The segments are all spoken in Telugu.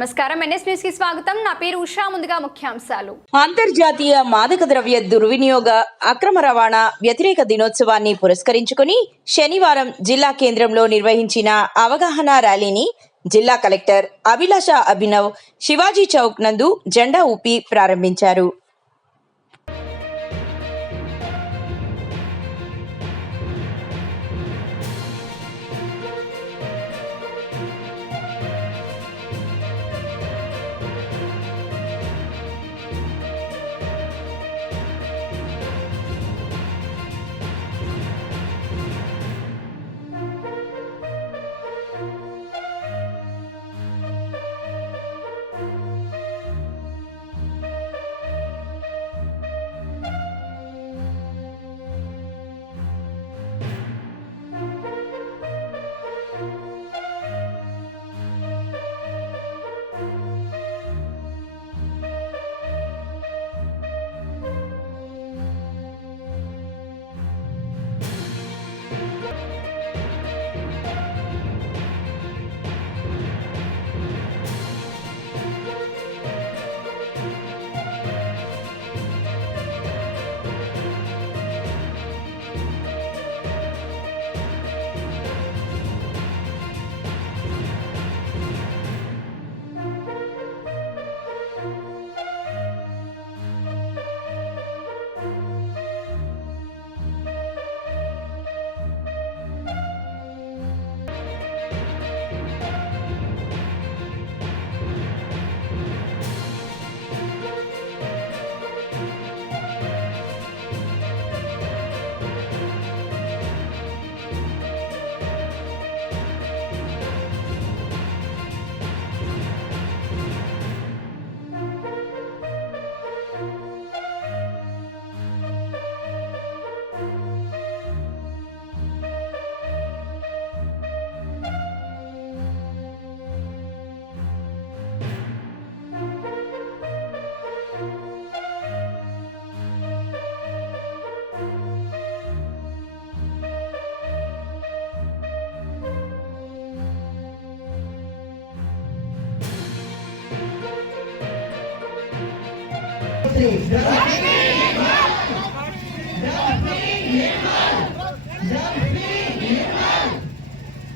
నమస్కారం, ఎన్ఎస్ న్యూస్ కి స్వాగతం. నా పేరు ఉషా. ముందుగా ముఖ్యాంశాలు. అంతర్జాతీయ మాదక ద్రవ్య దుర్వినియోగ అక్రమ రవాణా వ్యతిరేక దినోత్సవాన్ని పురస్కరించుకుని శనివారం జిల్లా కేంద్రంలో నిర్వహించిన అవగాహన ర్యాలీని జిల్లా కలెక్టర్ అభిలాష అభినవ్ శివాజీ చౌక్ నందు జెండా ఊపి ప్రారంభించారు.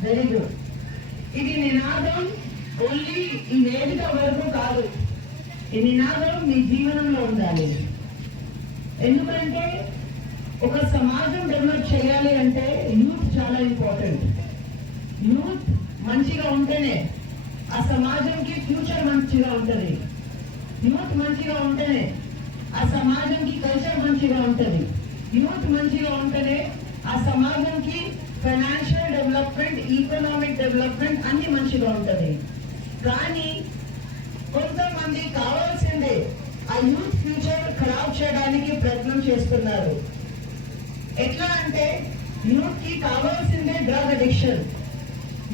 Very good. ఇది నినాదం ఓన్లీ ఈ వేదిక వరకు కాదు, ఈ నినాదం మీ జీవనంలో ఉండాలి. ఎందుకంటే ఒక సమాజం డెవలప్ చేయాలి అంటే యూత్ చాలా ఇంపార్టెంట్. యూత్ మంచిగా ఉంటేనే ఆ సమాజంకి ఫ్యూచర్ మంచిగా ఉంటుంది. యూత్ మంచిగా ఉంటేనే ఆ సమాజంకి కల్చర్ మంచిగా ఉంటుంది. యూత్ మంచిగా ఉంటేనే ఆ సమాజంకి ఫైనాన్షియల్ డెవలప్మెంట్, ఈకనామిక్ డెవలప్మెంట్ అన్ని మంచిగా ఉంటుంది. కానీ కొంతమంది కావాల్సిందే ఆ యూత్ ఫ్యూచర్ ఖరాబ్ చేయడానికి ప్రయత్నం చేస్తున్నారు. ఎట్లా అంటే యూత్ కి కావాల్సిందే డ్రగ్ అడిక్షన్,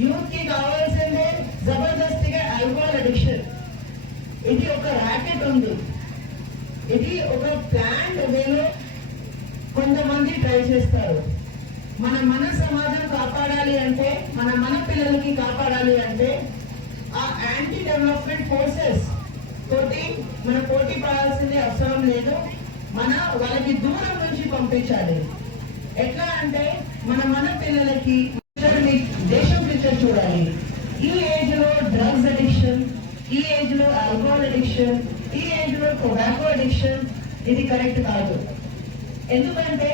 యూత్ కి కావాల్సిందే జబర్దస్తిగా ఆల్కహాల్ అడిక్షన్. ఇది ఒక ర్యాకెట్ ఉంది. ఇది ఒక ప్లాన్ వేలో కొంతమంది ట్రై చేస్తారు. మన సమాజం కాపాడాలి అంటే, మన పిల్లలకి కాపాడాలి అంటే ఆ యాంటీ డెవలప్మెంట్ ఫోర్సెస్ తోటి మన పోటీ పడాల్సింది అవసరం లేదు. వాళ్ళకి దూరం నుంచి పంపించాలి. ఎట్లా అంటే మన పిల్లలకి దేశం ఫ్యూచర్ చూడాలి. ఈ ఏజ్ లో డ్రగ్స్ అడిక్షన్, ఈ ఏజ్ లో ఆల్కహాల్ అడిక్షన్, ఈ ఏజ్ లో టొబాకో అడిక్షన్ ఇది కరెక్ట్ కాదు. ఎందుకంటే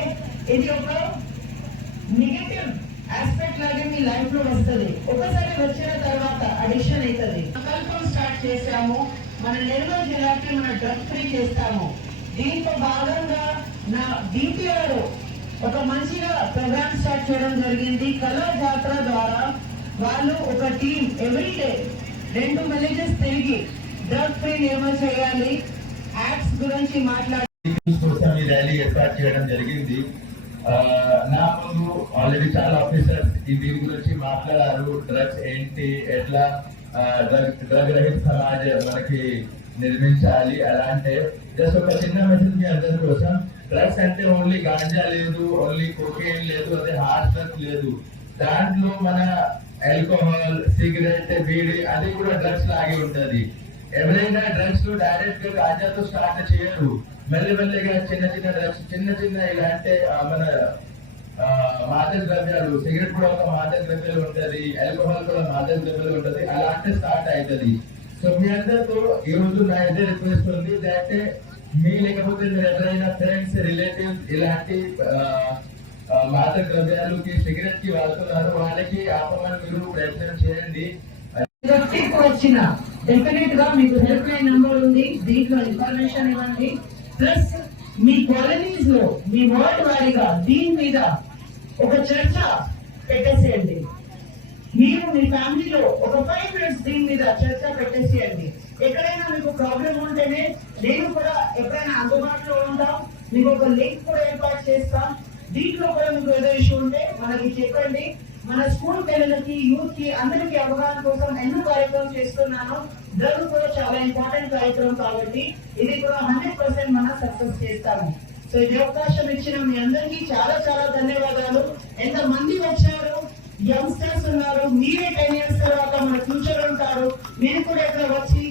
ఇది ఒక నెగటివ్ ఆస్పెక్ట్ లాగే మీ లైఫ్ లో వస్తుంది. ఒకసారి వచ్చిన తర్వాత అడిక్షన్ అవుతుంది. సంకల్పం స్టార్ట్ చేశాము, మన నెల్లూరు జిల్లాకి మన డ్రగ్ ఫ్రీ చేస్తాము. దీంతో భాగంగా నా డిపిఆర్ ఒక మంచిగా ప్రోగ్రామ్ స్టార్ట్ చేయడం జరిగింది. కళా జాతర ద్వారా వాళ్ళు ఒక టీం ఎవ్రీడే 2 విలేజెస్ తిరిగి డ్రగ్ ఫ్రీ ఏమో చేయాలి, యాక్ట్స్ గురించి మాట్లాడి ర్యాలీ ఏర్పాటు చేయడం జరిగింది. నా ముందు ఆల్రెడీ చాలా ఆఫీసర్స్ దీని గురించి మాట్లాడారు. డ్రగ్స్ ఏంటి, ఎట్లా డ్రగ్ రహిత సమాజ్ మనకి నిర్మించాలి. అలా అంటే జస్ట్ ఒక చిన్న మెసేజ్ మీ అందరి కోసం. డ్రగ్స్ అంటే ఓన్లీ గాంజా లేదు, ఓన్లీ కోకేన్ లేదు, అదే హార్డ్ డ్రగ్స్ లేదు. దాంట్లో మన ఆల్కహాల్, సిగరెట్, బీడి అది కూడా డ్రగ్స్ లాగే ఉంటది. ఎవరైనా డ్రగ్స్ డైరెక్ట్ గా గాంజాతో స్టార్ట్ చేయరు. మెల్లమెల్లగా చిన్న చిన్న డ్రగ్స్, చిన్న చిన్న ఇలా అంటే మన మాదక ద్రవ్యాలు, సిగరెట్ కూడా ఒక మాదక ద్రవ్యాలు ఉంటది, ఆల్కహాల్ కూడా మాదక ద్రవ్యాలు ఉంటది, అలా అంటే స్టార్ట్ అవుతుంది. సో మీ అందరితో ఈ రోజు నా ఇదే రిక్వెస్ట్ ఉంది అంటే మీ లేకపోతే మీరు ఎవరైనా ఫ్రెండ్స్, రిలేటివ్స్ ఇలాంటి మాదక ద్రవ్యాలకి, సిగరెట్ కి వాడుతున్నారు, వాళ్ళకి ఆపమని మీరు ప్రయత్నం చేయండి. వచ్చిన డెఫినెట్ గా మీకు హెల్ప్ లైన్ నంబర్ ఉంది, దీంట్లో ఇన్ఫర్మేషన్ ఇవ్వండి. ప్లస్ మీ కాలనీస్ లో మీ వార్డ్ వారీగా దీని మీద ఒక చర్చ పెట్టేసేయండి. మీరు మీ ఫ్యామిలీలో ఒక 5 minutes దీని మీద చర్చ పెట్టేసేయండి. ఎక్కడైనా మీకు ప్రాబ్లం ఉంటేనే నేను కూడా ఎప్పుడైనా అందుబాటులో ఉంటాం. మీకు ఒక లింక్ కూడా ఏర్పాటు చేస్తాం. దీంట్లో కూడా మీకు ఏదో ఇష్యూ ఉంటే మనకి చెప్పండి. మన స్కూల్ పిల్లలకి, యూత్ కి, అందరికీ అవగాహన కోసం ఎన్నో కార్యక్రమం చేస్తున్నాను. డ్రగ్ కూడా చాలా ఇంపార్టెంట్ కార్యక్రమం కాబట్టి ఇది కూడా 100% మనం సక్సెస్ చేస్తాము. సో ఇది అవకాశం ఇచ్చిన మీ అందరికీ చాలా చాలా ధన్యవాదాలు. ఎంత మంది వచ్చారు, యంగ్స్టర్స్ ఉన్నారు, మీరే 10 years తర్వాత మన ఫ్యూచర్ ఉంటారు. మీరు కూడా ఇక్కడ వచ్చి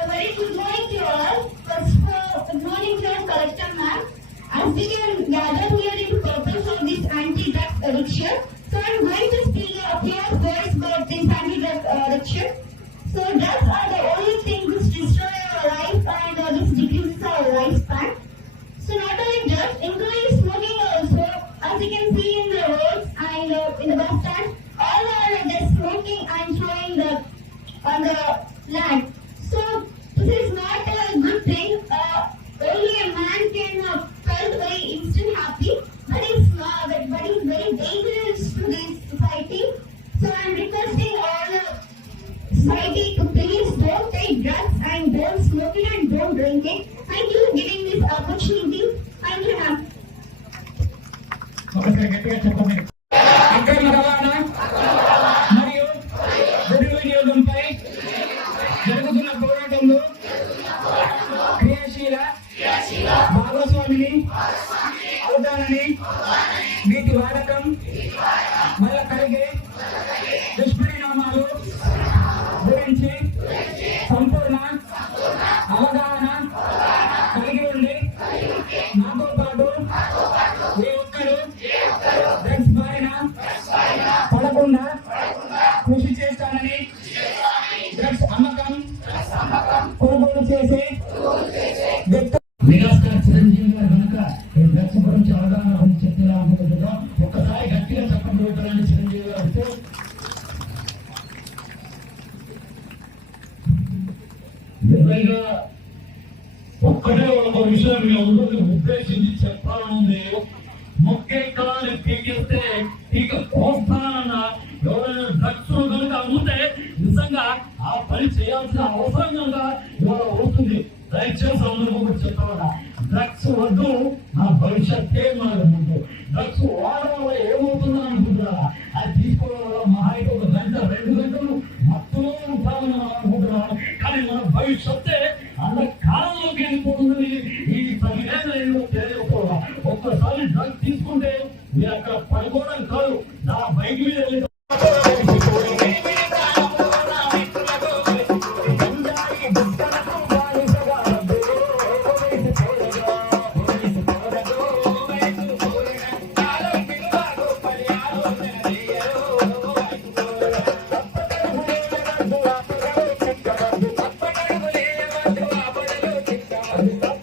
A very good morning to all. First of all, good morning to our collector ma'am. As we can gather here in purpose of this anti-drug addiction, so I'm going to speak a clear words about this anti-drug addiction. So drugs are the only thing which destroy our life and which decreases our lifespan. So not only drugs, including smoking also, as you can see in the roads and in the bus stand, all are just smoking and throwing the on the land. So this is not a good thing. Only a man can feel very instant happy, but it's very dangerous to this society. So I'm requesting all the society to please don't take drugs and don't smoke it and don't drink it. Thank you for giving this opportunity. Thank you, ma'am. అక్రమ రవాణా మరియు దుర్వినియోగంపై జరుగుతున్న పోరాటంలో క్రియాశీల భాగస్వామిని అవుతానని, వీటి వాడకం వల్ల కలిగే దుష్పరిణామాలు గురించి సంపూర్ణ అవగాహన కలిగి ఉండి నాతో పాటు ఏ ఒక్కరు డ్రగ్స్ బారిన పడకుండా కృషి చేస్తానని, డ్రగ్స్ అమ్మకం, కొనుగోలు చేసే మెగాస్టార్ చిరంజీవి గారు కనుక ఈ డ్రగ్స్ గురించి అవగాహన గురించి చెప్తేలా ఉంటుంది కదా. ఒక్కసారి గట్టిగా చెప్పండి పెట్టాలని చిరంజీవి గారు వస్తే. నిజంగా ఒక్కటే ఒక విషయం మీ అందరినీ ఉద్దేశించి చెప్పాలనుంది. మొక్కెక్కాలని పీకేస్తే ఇక ప్రోత్సాహన ఎవరైనా డ్రగ్స్ కనుక అమ్ముతే నిజంగా ఆ పని చేయాల్సిన అవసరం కనుక ఇవాళ వస్తుంది. దయచేసి అందరూ కూడా చెప్పాలి, డ్రగ్స్ వద్దు, నా భవిష్యత్తే మనకు ముందు. డ్రగ్స్ వాడడం వల్ల ఏమవుతుందో అనుకుంటున్నారా? అది తీసుకోవడం వల్ల మహా అయితే 1 గంట 2 గంటలు మత్తులో ఉంటామని మనం అనుకుంటున్నాం. కానీ మన భవిష్యత్తే అంధకారంలోకి వెళ్ళిపోతుందని ఈ 10 ఏళ్ళు తెలియకపోవడం. ఒక్కసారి డ్రగ్ తీసుకుంటే మీరు అక్కడ పడుకోవడం కాదు, నా బైక్ మీద వెళ్ళి Thank you.